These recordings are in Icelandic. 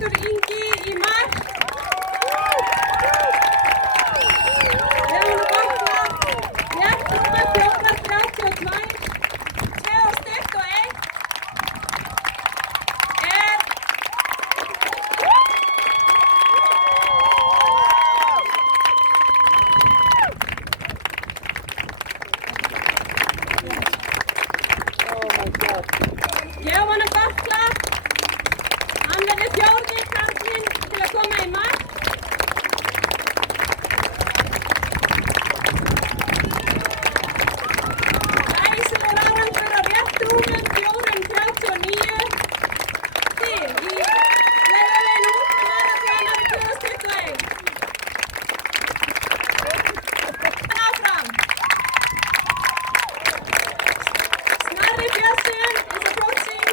Pétur Ingi í mark. Gefum honum gott klapp. Rétt rúmar 4:32. 2 styggt og 1 er gefum honum gott klapp. Hann verður 4. karlinn til að koma í mark. Glæsilegur árangur á rétt rúmum 4:39. Til í Laugaveginn ungmennafélagið 2021. Áfram. Snorri Björnsson is approaching.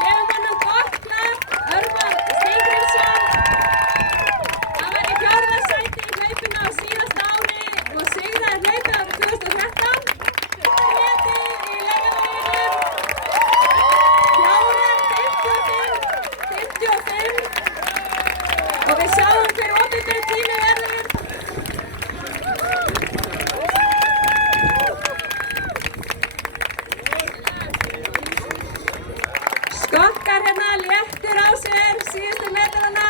Gefum honum gott klapp. Örvar Steingrímsson. Hann var í 4. sæti í hlaupinu á síðasta ári og sigraði hlaupið árið 2013. Meti í Laugaveginum 4:55 og við sjáum hver opinber tími verður. Skokkar hérna léttur á sér síðustu metrana.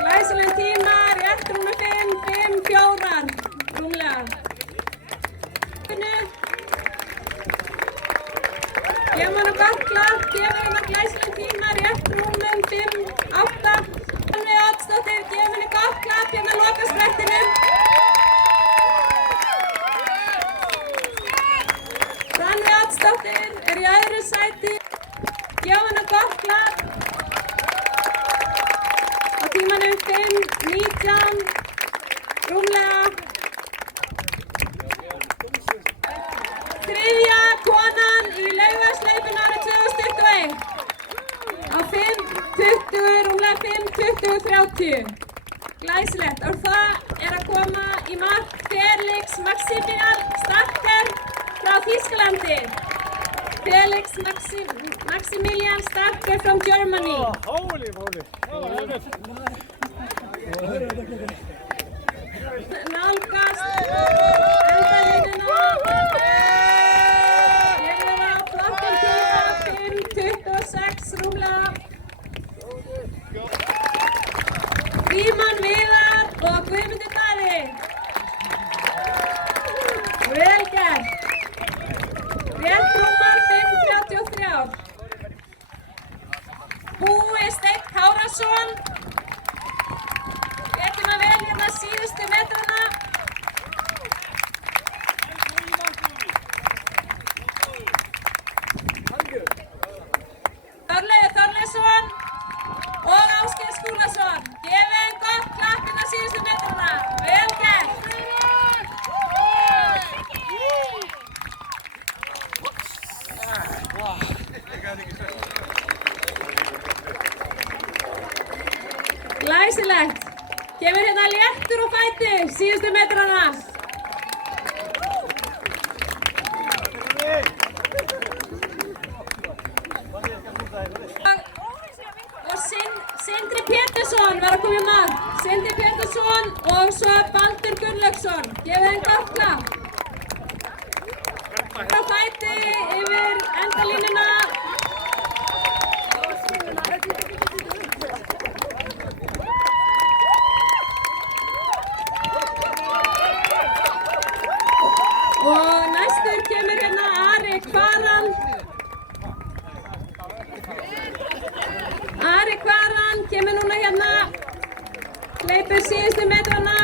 Glæsilegum tíma, rétt rúmur 5:4 rúmlega. Gefum honum gott klapp, gefum honum glæsilegum tíma, rétt rúmum 5:8. Rannveig Oddsdóttir, gefum henni gott klapp hérna á lokasprettinum. Rannveig Oddsdóttir er í öðru sæti. Gefum henni gott klapp. Á tímanum 5:19 rúmlega. Þriðja konan í Laugavegshlaupinu árið 2021 á 5:20 rúmlega 5:20:30. Glæsilegt og það er að koma í mark Felix Maximilian Starker frá Þýskalandi. Felix Maximilian Starker from Germany. Holy. Nálgast endalínuna. Ég verður á flottum tíma 5:26 rúmlega. Frímann Viðar og Guðmundur Daði. Vel gert. Rétt rúmar 5:33. Búi Steinn Kárason. Getum að vel hérna síðustu metrana. Þorleifur Þorleifsson og Ásgeir Skúlason. Gefum gott klapp hérna síðustu metrana. Vel gert. Glæsilegt. Kemur hérna léttur á fæti síðustu metrana. Og Sindri Pétursson var að koma í mark. Sindri Pétursson og svo Baldur Gunnlaugsson. Gefum þeim gott klapp. Á fæti yfir endalínuna. Og næstur kemur hérna Ari Kvaran. Ari Kvaran kemur núna hérna. Hleypur síðustu metrana.